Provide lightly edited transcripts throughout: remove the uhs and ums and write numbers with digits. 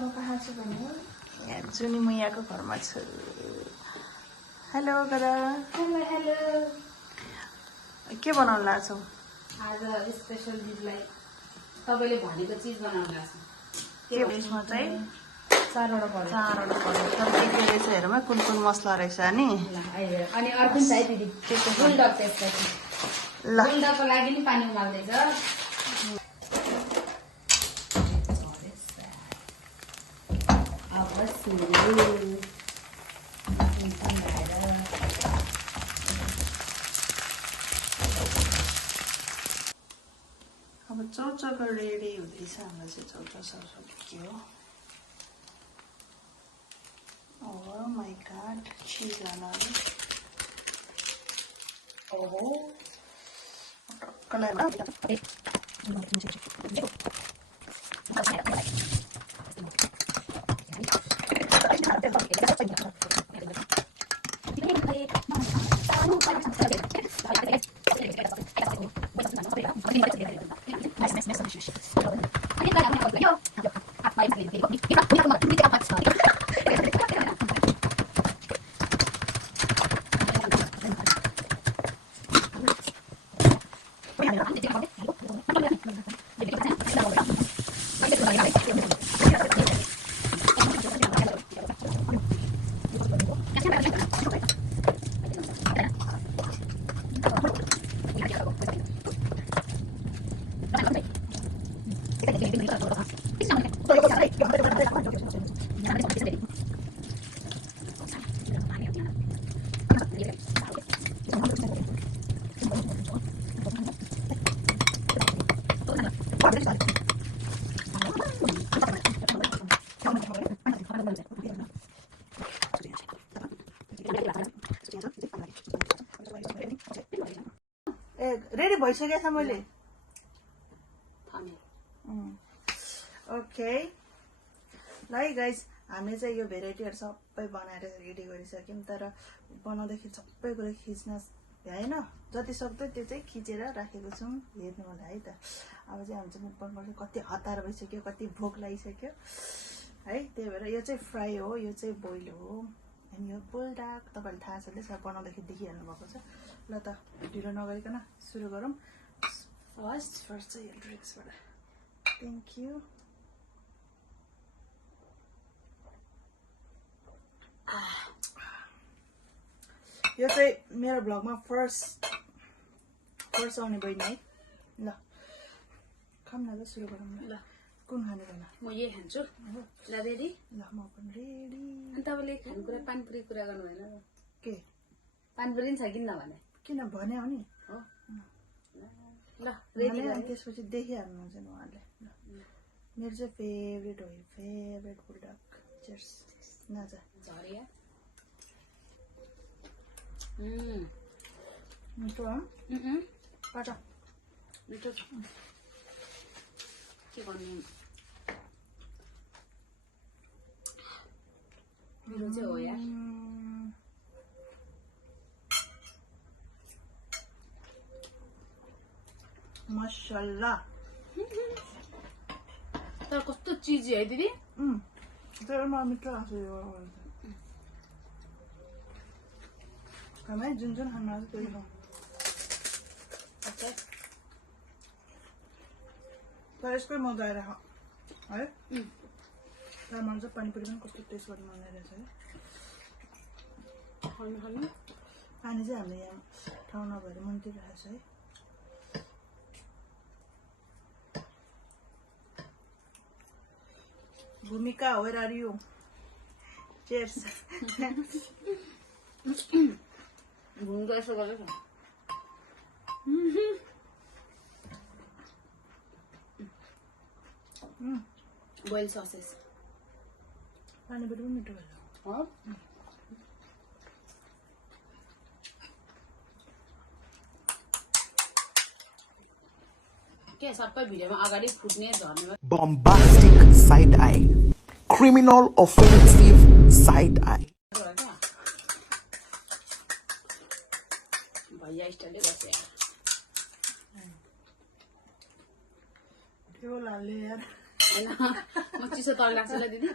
म कहाँ छु भने यहाँ जुनी मैयाको घरमा छु। हेलो गदा। Hello hello. के बनाउन लाग्छौ? आज स्पेशल डिशलाई तपाईले भनेको चीज बनाउन लाग्छ। के यसमा चाहिँ चारवटा पर्यो। चारवटा पर्यो। तर के के रहेछ हेरौँ है, कुन कुन मसला रहेछ नि। अनि अर्को छ है दिदी, गुल्डक त्यसपछि। ल गुल्डकको लागि नि पानी उमाल्दैछ। अब चौचौको रेडी हुँदैछ हाम्रो चाहिँ। चौचौ सरसो के हो? Oh my god, cheese हाल्नु। ओहो टक्कलाई रेडी भइसकेको छ मैले। ओके ल है गाइज, हामीले चाहिँ यो भेराइटीहरू सबै बनाएर रेडी गरिसक्यौँ। तर बनाउँदाखेरि सबै कुरा खिच्न भ्याएन, जति सक्दो त्यो चाहिँ खिचेर राखेको छौँ। हेर्नु होला है त। अब चाहिँ हामी चाहिँ मुखबाट गर्छ, कति हतार भइसक्यो, कति भोक लागिसक्यो है। त्यही भएर यो चाहिँ फ्राई हो, यो चाहिँ बोइल हो। अनि यो बुल्डाक तपाईँहरूले थाहा छँदैछ, बनाउँदाखेरि देखिहाल्नु भएको छ। ल त ढिलो नगरिकन सुरु गरौँ। फर्स्ट चाहिँ यो ड्रिक्सबाट। Thank you. यो चाहिँ मेरो भ्लगमा फर्स्ट आउने बहिनी है। ल खाऊँ न, ल सुरु गरौँ न। ल कुन खाने भन? म यही खान्छु। ल रेडी? ल म पनि रेडी। अनि तपाईँले खानेकुरा पानीपुरी कुरा गर्नु भएन? के पानीपुरी नि छ किन नभने? किन भने हो नि हो। ल रेडी। अनि त्यसपछि देखिहाल्नुहुन्छ नि उहाँले। ल मेरो चाहिँ फेभरेट हो यो, फेभरेट बुल्डक। चियर्स। नाजा झरिया। मिठो हो। पाट मिठो छ। के गर्नु, मिठो चाहिँ हो यार। माशाल्लाह। तर कस्तो चिजी है दिदी। तर म मिठो लाग्छ यो। है जुन जुन खानु आउँछ त्यही खाउँ। तर यसकै मजा आइरहेको है। तर मलाई चाहिँ पानीपुरी पनि कस्तो टेस्ट गर्नु मन लागिरहेछ है। पानी चाहिँ हामीले यहाँ ठाउँ नभएर मनतिरहेको छ है। भूमिका, where are you? Cheers. भुङ्गा यसो गरेर बोइल ससेस। पानीपुरी पनि मिठो भयो। के सबै भिडियोमा अगाडि फुट्ने झर्ने। Bombastic side eye, criminal offensive side eye. भैया स्टाइलले गर्छ यार। के हो लाले यार। होइन म चिसो तल लाग्छ ल दिदी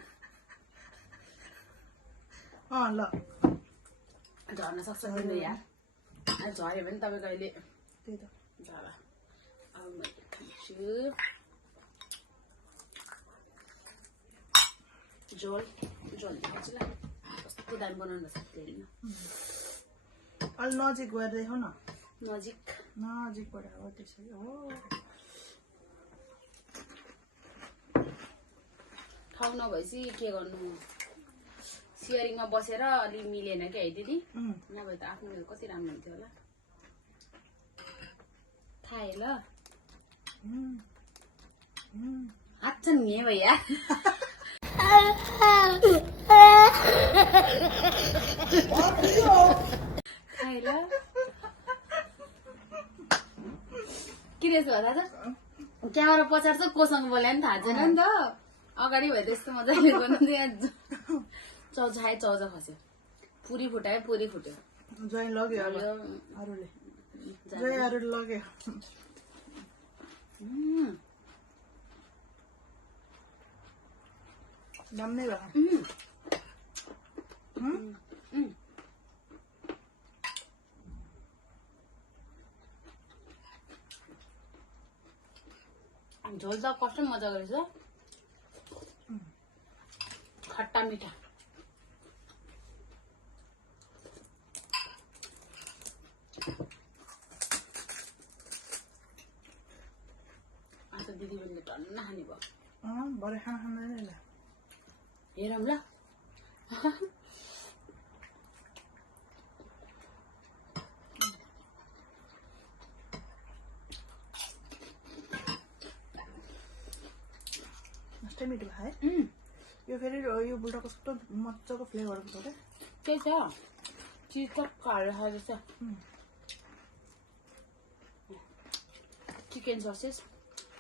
ल झर्न सक्छ दिनु यार झऱ्यो भने तपाईँको अहिले त्यही त झर अब म खान्छु झोल झोल खान्छु ल कस्तो दामी बनाउनु पर्छ हेर्नु अलि नजिक गएर देखाउ न नजिकबाट हो त्यसै हो ठाउँ नभएपछि के गर्नु सियरिङमा बसेर अलि मिलेन क्या है दिदी नभए त आफ्नो कति राम्रो हुन्थ्यो होला खाए ल अच्छा नि भैया खाए ल के रहेछ होला त क्यामेरा पछाडि चाहिँ कोसँग बोले नि थाहा छैन नि त अगाडि भए त यस्तो मजाले गर्नु चौजा खाए चौजा खस्यो पुरी फुटायो पुरी फुट्यो जय लग्यो अब अरूले जय अरूले लग्यो दामी नै भयो झोल त कस्तो मजाको रहेछ खट्टा मिठा अन्त दिदी बहिनीले टन्न खाने भयो भरे खाँदैन ल हेरौँ ल मस्तै मिठो भयो है यो फेरि यो बुल्टा कस्तो मजाको फ्लेभरको छ क्या त्यही त चिज टक्क हालेर खाँदैछ चिकन ससेस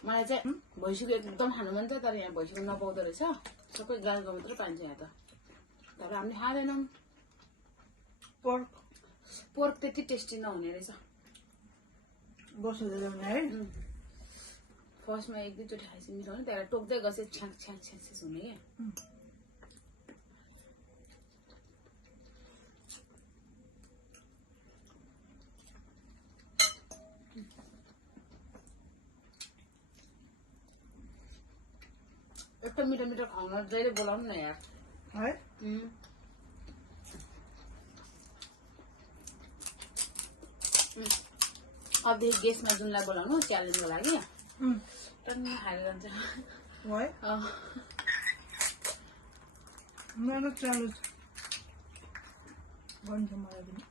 मलाई चाहिँ भैँसीको एकदम खानु मन छ तर यहाँ भैँसीको नपाउँदो रहेछ सबै गाईको मात्रै पाइन्छ यहाँ त तर हामीले खाँदैनौँ पोर्क त्यति टेस्टी नहुने रहेछ बसेर ल्याउने है फर्स्टमा एक दुईचोटि खाएपछि मिठो हुने त्यहाँबाट टोक्दै गएपछि छ्याङ छ्याङ छ्याङ हुने क्या एकदम मिठो मिठो खुवाउन जहिले बोलाउनु न यार है अबदेखि गेस्टमा जुनलाई बोलाउनु च्यालेन्जको लागि टन्न खाएर जान्छ है मेरो च्यालेन्ज भन्छ मलाई पनि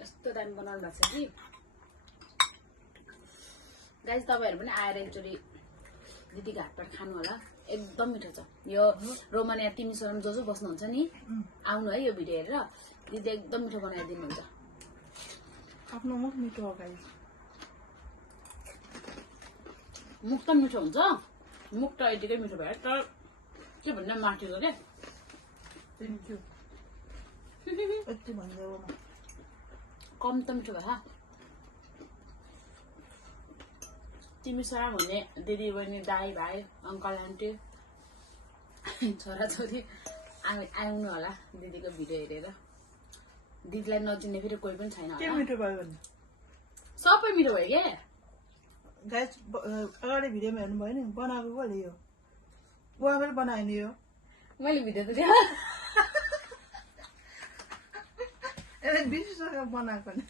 यस्तो दामी बनाउनु भएको छ कि गाइस तपाईँहरू पनि आएर एकचोटि दिदीको हातबाट खानु होला एकदम मिठो छ यो रोमन या तिमी सोरम जो बस्नुहुन्छ नि आउनु है यो भिडियो हेरेर दिदी एकदम मिठो बनाइदिनुहुन्छ आफ्नो मुख मिठो हो गाइस मुख त मिठो हुन्छ मुख त यतिकै मिठो भयो तर के भन्दा माथिको क्या थ्याङ्क यू यति भनिदेऊ न कम त मिठो भयो तिमी सरा भन्ने दिदी बहिनी दाई भाइ अङ्कल आन्टी छोराछोरी आउनु होला दिदीको भिडियो हेरेर दिदीलाई नचिन्ने फेरि कोही पनि छैन के मिठो भयो भने सबै मिठो भयो क्या गाइस अगाडि भिडियोमा हेर्नु भयो नि बनाएको कसले यो बुवाले बनायो नि यो मैले भिडियो त यसले बिर्सिसकेर बनाएको नि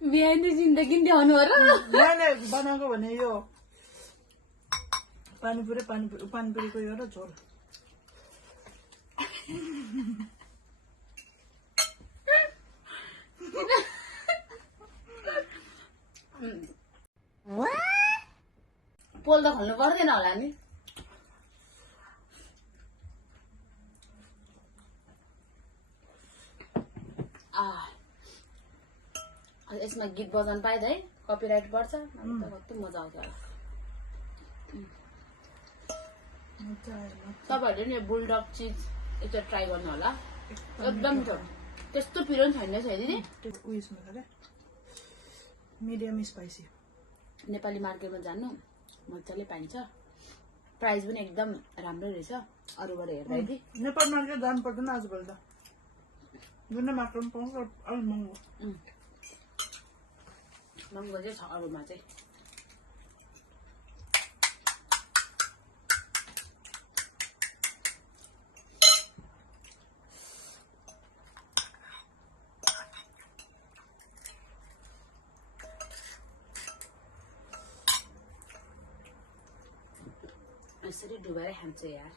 बिहान जिन्दगी देखाउनु हो र मैले बनाएको भने यो पानीपुरीको यो र झोल पोल त खोल्नु पर्दैन होला नि यसमा गीत बजाउनु पाएँ है कपिराइट पर्छ कस्तो मजा आउँछ होला तपाईँहरूले नि बुलडग चिज एकचोटि ट्राई गर्नु होला एकदम मिठो त्यस्तो पिरो पनि छैन दिदी उयसमा छ क्या मिडियम स्पाइसी। नेपाली मार्केटमा जानु मजाले पाइन्छ, प्राइस पनि एकदम राम्रै रहेछ अरूबाट हेर्दा यदि। नेपाल मार्केट जानु पर्दैन आजकल त, जुनै मार्केटमा पाउँछ अलिक महँगो। महँगो चाहिँ छ अरूमा चाहिँ। यसरी डुबाएर खान्छ यार।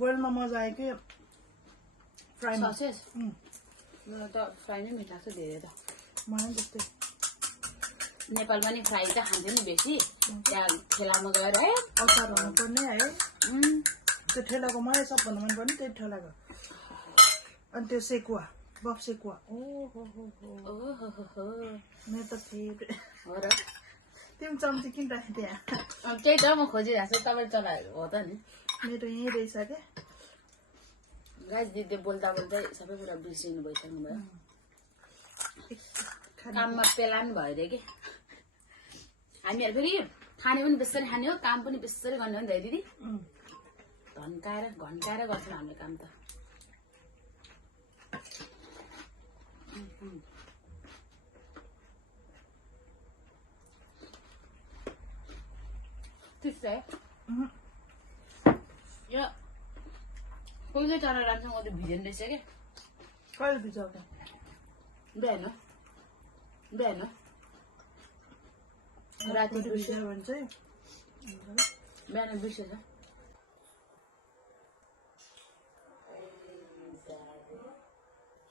बोइलमा मजा आयो कि फ्राईमा? ससेज मलाई त फ्राई नै मिठो लाग्छ धेरै त। मलाई त्यस्तै। नेपालमा नि फ्राई त खान्थ्यो नि बेसी, त्यहाँ ठेलामा गएर है अचार हुनुपर्ने है। त्यो ठेलाको मलाई सबभन्दा मनपर्ने त्यही ठेलाको। अनि त्यो सेकुवा, बफ सेकुवा, ओहो मेरो त फेभरेट हो र। तिमी चम्ची किन राखेँ त्यहाँ? त्यही त म खोजिरहेको छु, तपाईँ चलाएको हो त नि। मेरो यहीँ रहेछ क्या। गाइस दिदी बोल्दा बोल्दै सबै कुरा बिर्सिनु भइसक्नु भयो। काममा पेलान भयो अरे कि हामीहरू फेरि खाने पनि बेसरी खाने हो, काम पनि बेसरी गर्ने हो नि त दिदी। घन्काएर गर्छौँ हामीले काम त। त्यस्तै यो कहिले चरा राम्रोसँग त्यो भिजन रहेछ क्या। कहिले भिजाउँछ? बिहान राति भिजायो भने चाहिँ बिहान बिर्सेछ।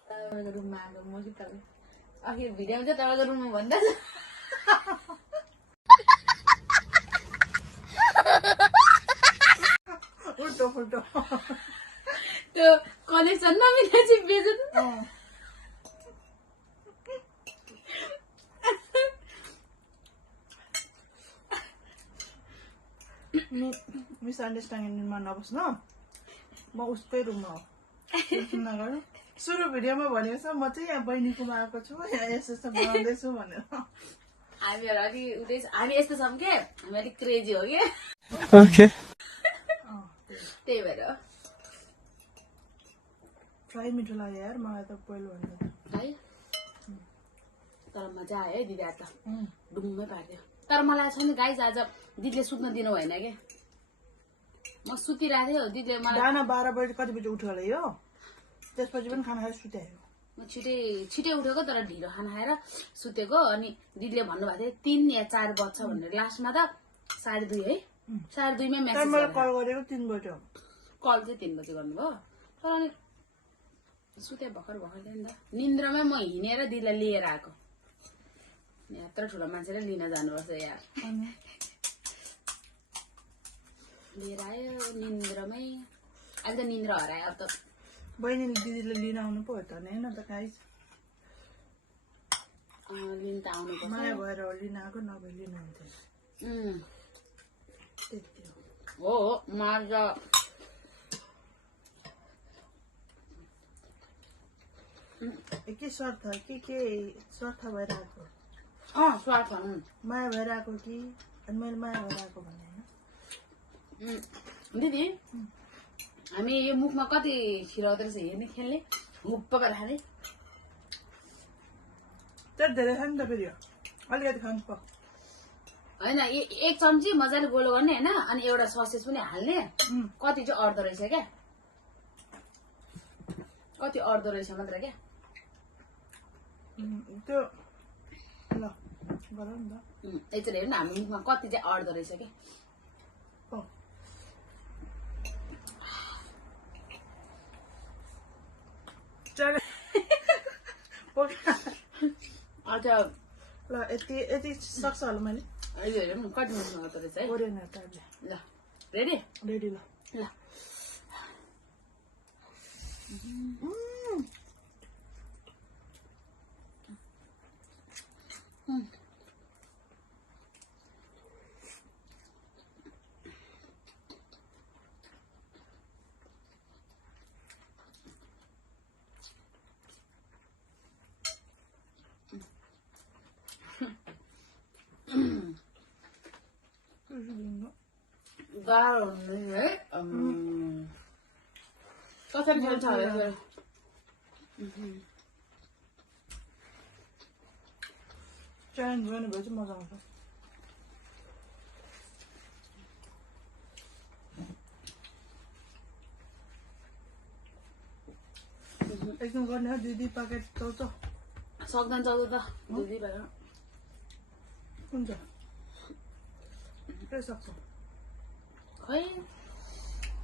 तपाईँको रुममा आएको म कि तपाईँ आखिर भिडियोमा चाहिँ तपाईँको रुममा भन्दा उल्टो फुल्टो त्यो कनेक्सन नमिलेर चाहिँ बेच्नु। मिसअन्डरस्ट्यान्डिङमा नबस्नु, म उसकै रुममा हो। नगर्नु, सुरु भिडियोमा भनेको छ म चाहिँ यहाँ बहिनीकोमा आएको छु, यहाँ यस्तो यस्तो बनाउँदैछु भनेर। हामीहरू अलिक उठेछ, हामी यस्तो छौँ क्या, हामी अलिक क्रेजी हो क्या। त्यही भएर फ्राई मिठो लाग्यो यार मलाई त बोइल भन्दा है। तर मजा आयो है दिदी, आज त डुम्मै पार्थ्यो। तर मलाई छ नि गाइस, आज दिदीले सुत्न दिनु भएन क्या। म सुतिरहेको थिएँ, दिदीले मलाई बिहान 12 बजी कति बजी उठ्यो होला यो, त्यसपछि पनि खाना खाएर सुत्यायो। म छिटै उठेको तर ढिलो खाना खाएर सुतेको। अनि दिदीले भन्नुभएको थियो 3 या 4 बज्छ भनेर। लास्टमा त 2:30 है, 2:30मै मेसेज मैले कल गरेको 3 बज्यो। कल चाहिँ 3 बजी गर्नुभयो। तर अनि सुते भर्खर थिएँ नि त, निन्द्रामै म हिँडेर दिदीलाई लिएर आएको। यत्रो ठुलो मान्छेले लिन जानुपर्छ यार। लिएर आयो निन्द्रामै। अहिले त निन्द्रा हरायो, अब त बहिनीले दिदीले लिन आउनु पो हो त नि, होइन त गाइस? लिन त आउनुपर्छ। माया भएर हो लिन आएको, नभए लिनुहुन्थ्यो। त्यति हो। हो मजा। के स्वार्थ के स्वार्थ भएर आएको? स्वार्थ माया भएर आएको कि? अनि मैले माया भएर आएको भन्ने होइन दिदी। हामी यो मुखमा कति खिराउँदो रहेछ हेर्ने, खेल्ने, हुप्प गरेर खाने। तर धेरै खानु त फेरि अलिकति खानु पर्छ होइन। एक चम्ची मजाले गोलो गर्ने होइन, अनि एउटा ससेज पनि हाल्ने। कति चाहिँ अड्दो रहेछ क्या, कति अड्दो रहेछ मात्र क्या। त्यो ल गरौँ नि त। यसरी हेर्नु हाम्रो मुखमा कति चाहिँ अड्दो रहेछ क्या। अच्छा ल यति सक्छ होला मैले। यो हेरौँ कति मिनटमा अड्दो रहेछ है। कोरियन टाइपले। ल रेडी रेडी। ल ल गाह्रो हुँदैन है कसरी खेल्छ होला च्यालेन्ज गर्ने भए चाहिँ मजा आउँछ एकदम गर्ने हो 2 प्याकेट चल्छ सक्दैन चल्छ त दुधी भयो कुन चाहिँ के सक्छ खै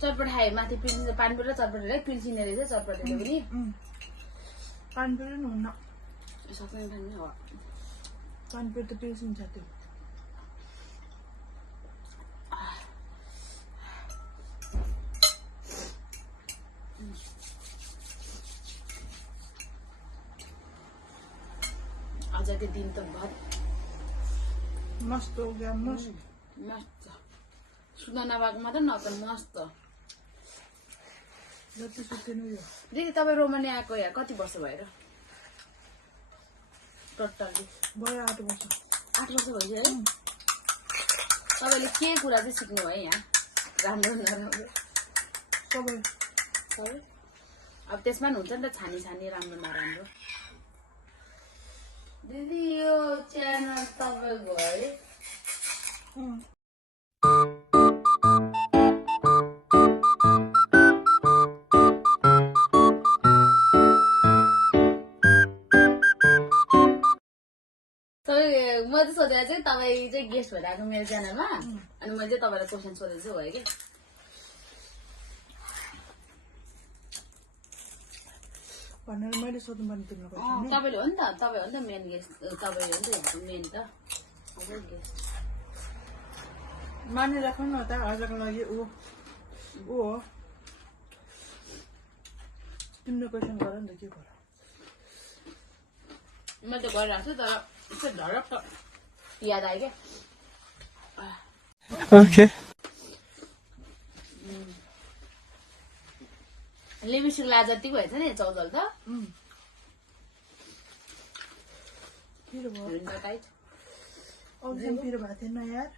चटपट खायो माथि पिल्सिन्छ पानी परेर चटपटेर पिल्सिने रहेछ चटपटेले पनि पानी पेरि नि हुन्न सक्दैन खाने हो पानी पेरि त पिल्सिन्छ त्यो आजको दिन त बहुत मस्त हो गया मस्त मस्त सुत्न नपाएको मात्र न त मस्त जति सुत्नु यो दिदी तपाईँ रोमानी आएको यहाँ कति वर्ष भएर टोटल्ली भयो 8 वर्ष 8 वर्ष भइसक्यो है तपाईँले के कुरा चाहिँ सिक्नु भयो यहाँ राम्रो नराम्रो सबै सबै अब त्यसमा पनि हुन्छ नि त छानी छानी राम्रो नराम्रो दिदी यो च्यानल तपाईँको है म चाहिँ सोधेर चाहिँ तपाईँ चाहिँ गेस्ट भएर आएको मेरो च्यानलमा अनि मैले चाहिँ तपाईँलाई क्वेसन सोधेको भयो कि भनेर मैले सोध्नु पर्ने तिम्रो question नि। तपाईँले हो नि त तपाईँ हो नि त मेन गेस्ट तपाईँ हो नि त यहाँको मेन त हजुर गेस्ट मानिराख्नु न त आजको लागि ऊ हो तिम्रो क्वेसन गर नि त के गर मैले त गरिरहेको छु तर यसो ढरक्क याद आयो क्या Okay. लिपस्टिक ला जतिको भएछ नि चौधल त पिरो भयो हिँड्न टाइट अघि पिरो भएको थिएन यार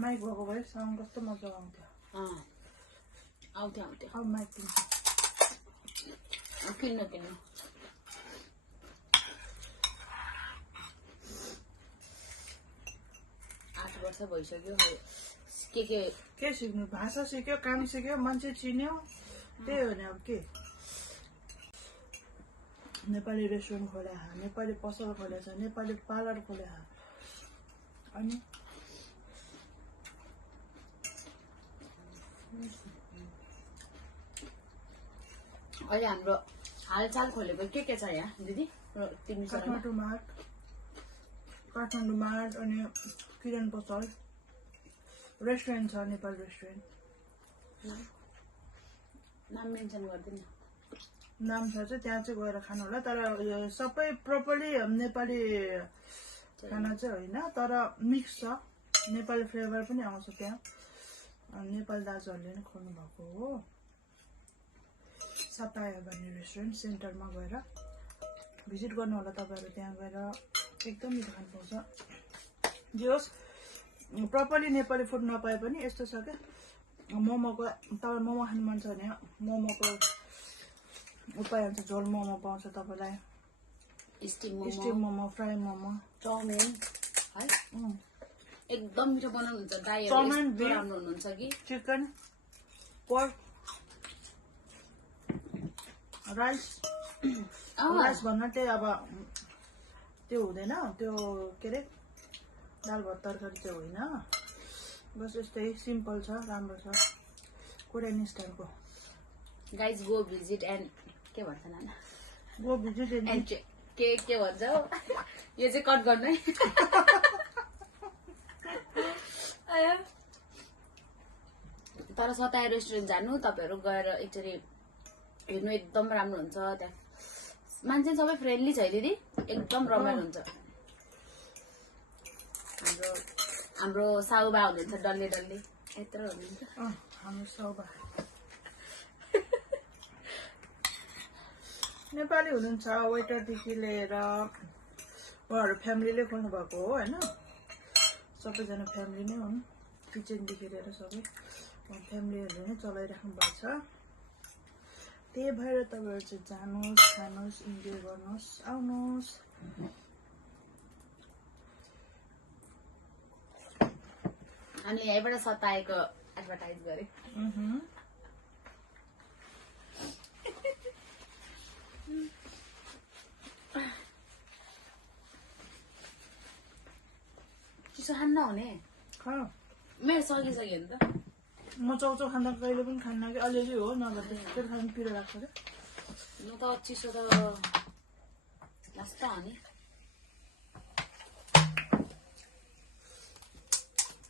माइक भएको भए साउन्ड कस्तो मजा आउँथ्यो आउँथ्यो आउँथ्यो अब माइक किन्छ किन्नु किन्नु 8 वर्ष भइसक्यो के सिक्नु भाषा सिक्यो काम सिक्यो मान्छे चिन्यो त्यही हो नि अब के नेपाली रेस्टुरेन्ट खोले नेपाली पसल खोलेछ नेपाली पार्लर खोले अनि अहिले हाम्रो हालचाल खोलेको के छ यहाँ दिदी तिमी काठमाडौँ मार्ट अनि किरण पसल रेस्टुरेन्ट छ नेपाल रेस्टुरेन्ट नाम मेन्सन गर्दैन नाम छ चाहिँ त्यहाँ चाहिँ गएर खानु होला तर सबै प्रोपरली नेपाली खाना चाहिँ होइन तर मिक्स छ नेपाली फ्लेभर पनि आउँछ त्यहाँ नेपाली दाजुहरूले नै खोल्नु भएको हो सताया भन्ने रेस्टुरेन्ट सेन्टरमा गएर भिजिट गर्नु होला तपाईँहरू त्यहाँ गएर एकदम मिठो खानु पाउँछ जे होस् प्रपरली नेपाली फुड नपाए पनि यस्तो छ क्या मोमोको तपाईँ मोमो खानु मन छ भने मोमोको उपाय हुन्छ झोल मोमो पाउँछ तपाईँलाई steam momo fry momo chowmein है एकदम मिठो बनाउनुहुन्छ दाइहरू चाउमिन यस्तो राम्रो हुनुहुन्छ कि चिकन पोर्क राइस भन्न त्यही अब त्यो हुँदैन त्यो के अरे दाल भात तरकारी चाहिँ होइन बस यस्तै सिम्पल छ राम्रो छ कोरियन स्टाइलको गाइज गो भिजिट एन्ड के भन्छ नाना गो भिजिट एन्ड के भन्छ हौ यो चाहिँ कट गर्नु है तर सताया रेस्टुरेन्ट जानु तपाईँहरू गएर एकचोटि हेर्नु एकदम राम्रो हुन्छ त्यहाँ मान्छे सबै फ्रेन्डली छ है दिदी एकदम रमाइलो हुन्छ हाम्रो साउबा हुनुहुन्छ डल्ले डल्ले यत्रो हुनुहुन्छ हाम्रो साउबा नेपाली हुनुहुन्छ वेटरदेखि लिएर उहाँहरू फ्यामिलीले खोल्नु भएको हो होइन सबैजना फ्यामिली नै हुन् किचनदेखि लिएर सबै फ्यामिलीहरूले नै चलाइराख्नु भएको छ त्यही भएर तपाईँहरू चाहिँ जानुहोस् खानुहोस् इन्जोय गर्नुहोस् आउनुहोस् हामीले यहीँबाट सताएको एडभर्टाइज गरे चिसो खान्न हुने मेरो सकिसक्यो नि त म चाउचाउ खाँदा कहिले पनि खान्न कि अलिअलि हो नभए त्यसको खानु पिरो लाग्छ क्या म त चिसो त लास्ट हो नि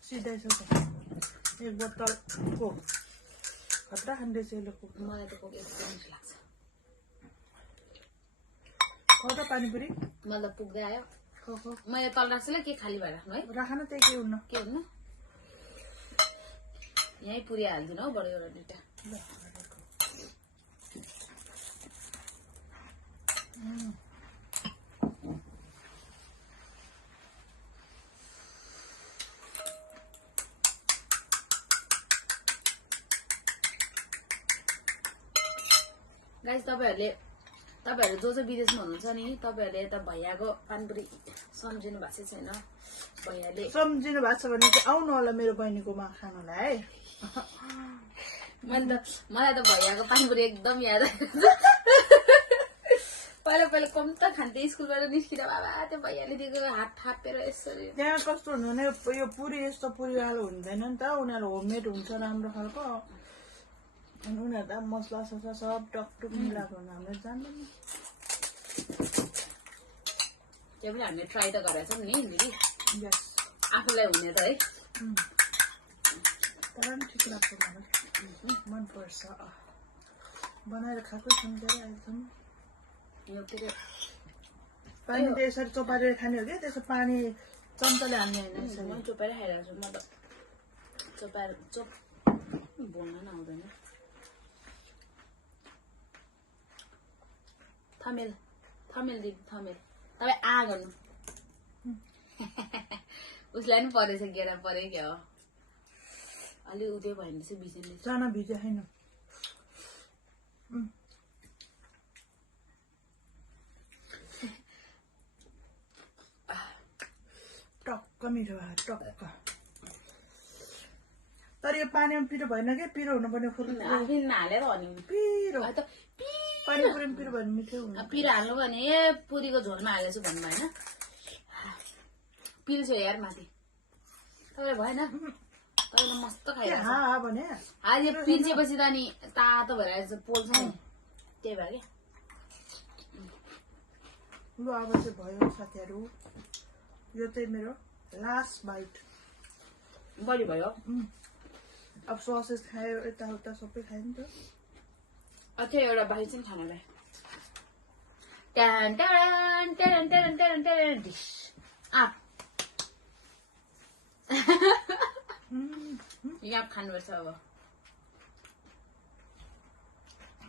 सिधै छ एक बोतल कोक खतरा खाँदैछ यसले कोक मलाई त कोक एकदम मिठो लाग्छ खतरा पानीपुरी मलाई त पुग्दै आयो मैले तल राख्छु ल के खाली भएर राख्नु है राख न त्यही के हुन्न के हुन्न यहीँ पुरी हालिदिनु हौ बडो एउटा दुइटा गाइस तपाईँहरू जो विदेशमा हुनुहुन्छ नि तपाईँहरूले यता भैयाको पानपुरी सम्झिनु भएको छैन भैयाले सम्झिनु भएको छ भने चाहिँ आउनु होला मेरो बहिनीकोमा खानुलाई है मलाई त भैयाको पानपुरी एकदम याद आयो पहिला कम त खान्थे स्कुलबाट निस्किँदा बाबा त्यो भैयाले दिएको हात थापेर यसरी त्यहाँ कस्तो हुन्छ भने यो पुरी यस्तो पुरीवालो हुँदैन नि त उनीहरू होममेड हुन्छ राम्रो खालको अनि उनीहरू त मसला ससला सब टकटुक मिलाएको हुन्छ हाम्रो जान्दैन त्यो पनि हामीले ट्राई त गरेका छौँ नि दिदी यस आफूलाई हुने त है तर पनि ठिक लाग्छ मलाई मनपर्छ बनाएर खाएकै छौँ धेरै अहिलेसम्म पानी त यसरी चोपारेर खाने हो कि त्यसो पानी चम्चाले हाल्ने होइन यसरी म चोपाएर खाइरहेको छु म त चोपाएर बोल्न नआउँदैन थमेल दिदी थमेल तपाईँ आ गर्नु उसलाई पनि परेछ गेडा परे क्या हो अलि उदय भयो भने चाहिँ बिजनले चाना भिजा छैन टक्क मिठो भयो टक्क तर यो पानीमा पिरो भएन क्या पिरो हुनुपर्ने फुल आफै नहालेर हो नि पिरो त पानीपुरी पनि पिरो भने मिठो हुन्छ पिरो हाल्नु भने पुरीको झोलमा हालेछु भन्नु होइन पिरो छ यार माथि तपाईँलाई भएन तपाईँले मस्त खाइरहेको हा भने आज यो पिर्चेपछि त अनि तातो भएर पोल्छ नि त्यही भएर क्या ल अब चाहिँ भयो साथीहरू यो चाहिँ मेरो लास्ट बाइट बढी भयो अब ससेस खायो यताउता सबै खायो नि त अझै एउटा बाहिर चाहिँ खानालाई ट्यान ट्यान ट्यान ट्यान ट्यान ट्यान डिस आप यहाँ खानुपर्छ अब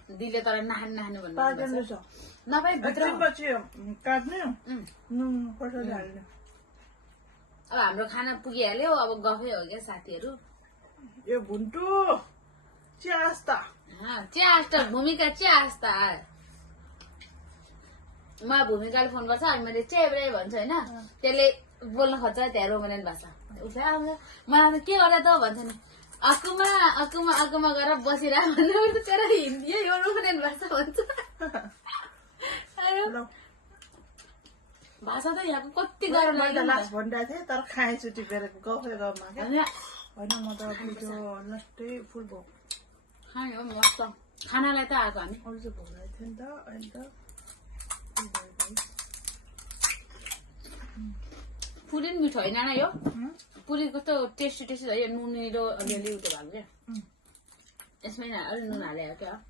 दिदीले तर नखानु भन्नु नपाए भित्र पछि काट्ने नुन कसरी हाल्ने अब हाम्रो खाना पुगिहाल्यो अब गफै हो क्या साथीहरू यो भुन्टु चियास्ता भूमिका चियास्ता म भूमिकाले फोन गर्छ अनि मैले चेब्रे भन्छु होइन त्यसले बोल्न खोज्छ त्यहाँ रोमानियन भाषा उसलाई आउँछ मलाई त के गर्दा त भन्छ नि अकुमा अकुमा अकुमा गरेर बसिरह भन्नु तेरो हिन्दी यो रोमानियन भाषा भन्छ भाषा त यहाँको कति गाह्रो लाग्यो लास्ट भनिरहेको थिएँ तर खाएछु टिपेर गफै गफमा होइन म त त्यो लास्टै फुल भयो खाने हो मस्त खानालाई त आएको हामी अरू चाहिँ भोगाएको थियो नि त अहिले त पुरी पनि मिठो होइन यो पुरी कस्तो टेस्टी टेस्टी छ यो नुनिलो अलिअलि उठ्यो भएको क्या यसमै अलि नुन हालेको क्या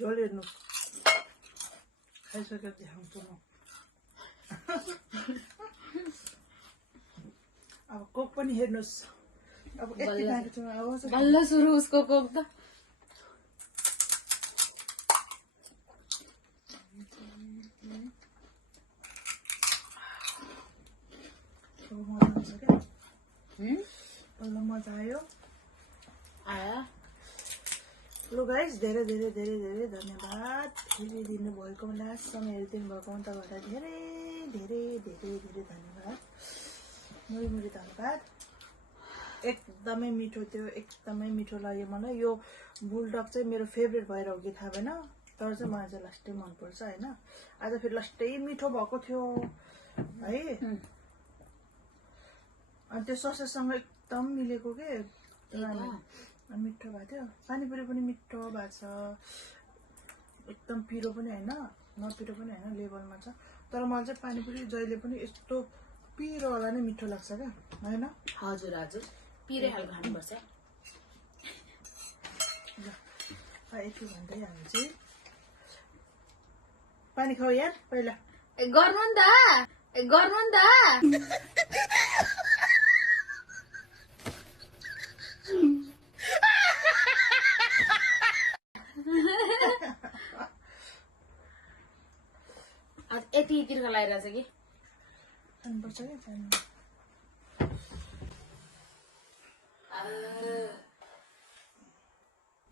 झोल हेर्नु खाइसकेर देखाउँछु म अब कोक पनि हेर्नुहोस् अब यति खाएको छु अब बल्ल सुरु उसको कोक त मजा आउँछ क्या बल्ल मजा आयो आयो ल गाइस धेरै धेरै धेरै धेरै धन्यवाद फेरि दिनुभएको लास्टसम्म हेरिदिनु भएको तपाईँहरूलाई धेरै धेरै धेरै धेरै धन्यवाद मुरी धन्यवाद एकदमै मिठो थियो एकदमै मिठो लाग्यो मलाई यो बुलडग चाहिँ मेरो फेभरेट भएर हो कि थाहा भएन तर चाहिँ मलाई चाहिँ लास्टै मनपर्छ होइन आज फेरि लास्टै मिठो भएको थियो है अनि त्यो ससेजसँग एकदम मिलेको के मिठो भएको थियो पानीपुरी पनि मिठो भएको छ एकदम पिरो पनि होइन नपिरो पनि होइन लेभलमा छ तर मलाई चाहिँ पानीपुरी जहिले पनि यस्तो पिरोवाला नै मिठो लाग्छ क्या होइन हजुर हजुर पिरै खालको खानुपर्छ यति भन्दै हामी चाहिँ पानी खाऊ यार पहिला गर्नु नि त यति तिर्खा लगाइरहेछ कि खानुपर्छ क्या खानु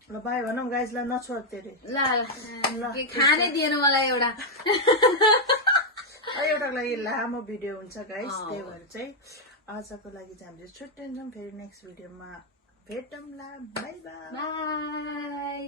ल बाई भनौँ गाइजलाई नछोड तेरे ल खानै दिएन मलाई एउटा एउटाको लागि लामो भिडियो हुन्छ गाइस त्यही भएर चाहिँ आजको लागि चाहिँ हामीले छुट्टिन्छौँ फेरि नेक्स्ट भिडियोमा भेटौँला बाई बाई बाई